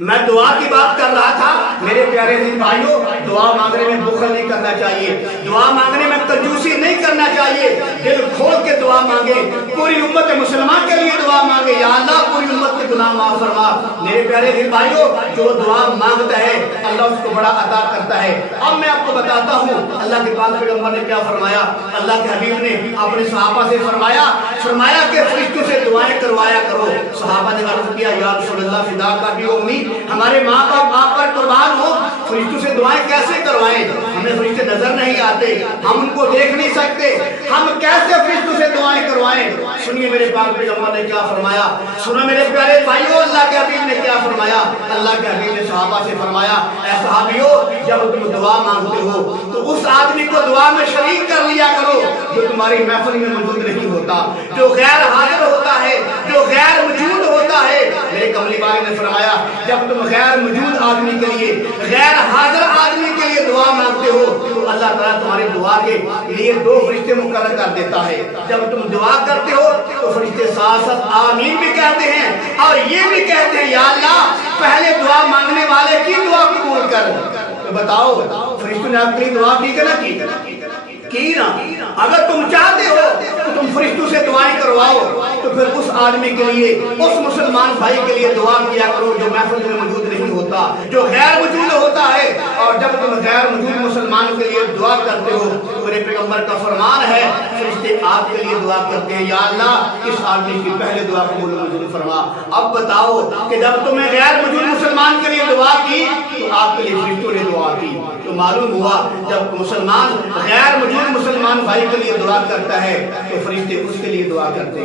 میں دعا کی بات کر رہا تھا میرے پیارے دین بھائیوں، دعا مانگنے میں بخل نہیں کرنا چاہیے، دعا مانگنے میں کنجوسی نہیں کرنا چاہیے، دل کھول کے دعا مانگے، پوری امت مسلمان کے لیے دعا مانگے، یا اللہ پوری امت کے گناہ معاف فرما۔ میرے پیارے دین بھائیوں، جو دعا مانگتا ہے اللہ اس کو بڑا عطا کرتا ہے۔ اب میں آپ کو بتاتا ہوں اللہ کے پاک پیغمبر نے کیا فرمایا۔ اللہ کے حبیب نے اپنے صحابہ سے فرمایا کہ فرشتوں سے دعائیں کروایا کرو۔ صحابہ نے عرض کیا یا رسول اللہ فدا کا بھی امی، ہمارے ماں باپ آپ پر قربان ہو، فرشتوں سے دعائیں کیسے کروائیں؟ ہمیں فرشتے نظر نہیں آتے، ہم ان کو دیکھ نہیں سکتے، ہم کیسے فرشتوں سے دعائیں کروائیں؟ سنیے میرے پاک پیغمبر نے کیا فرمایا، سنو میرے پیارے بھائیوں اللہ کے حبیب نے کیا فرمایا۔ اللہ کے حبیب نے صحابہ سے فرمایا اے صحابیوں، جب تم دعا مانگتے ہو تو اس آدمی کو دعا میں شریک کر لیا کرو جو تمہاری محفل میں موجود نہیں ہوتا، جو غیر حاضر ہوتا ہے، جو غیر موجود ہوتا ہے۔ میرے کملی باغ نے فرمایا جب تم غیر موجود آدمی کے لیے، غیر حاضر آدمی کے لیے دعا مانگتے ہو تو اللہ تعالیٰ تمہاری دعا کے لیے 2 فرشتے مقرر کر دیتا ہے۔ جب تم دعا کرتے ہو تو فرشتے ساتھ ساتھ آمین بھی کہتے ہیں اور یہ بھی کہتے ہیں یا اللہ پہلے دعا مانگنے والے کی دعا قبول کر۔ تو بتاؤ فرشتوں نے آپ کی دعا کی کہ نہ کی نا؟ اگر تم چاہتے ہو تو تم فرشتوں سے دعائیں کرواؤ، تو پھر اس آدمی کے لیے، اس مسلمان بھائی کے لیے دعا کیا کرو جو محفل میں موجود نہیں ہوتا، جو غیر موجود ہوتا ہے۔ اور جب تم غیر موجود مسلمان کے لیے دعا کرتے ہو تو میرے پیغمبر کا فرمان ہے فرشتے آپ کے لیے دعا کرتے ہیں یا اللہ اس آدمی کی پہلے دعا قبول منظور فرما۔ اب بتاؤ کہ جب تم نے غیر موجود مسلمان کے لیے دعا کی تو آپ کے لیے فرشتوں نے دعا کی، تو معلوم ہوا جب مسلمان غیر موجود مسلمان بھائی کے لیے دعا کرتا ہے تو فرشتے اس کے لیے دعا کرتے ہیں۔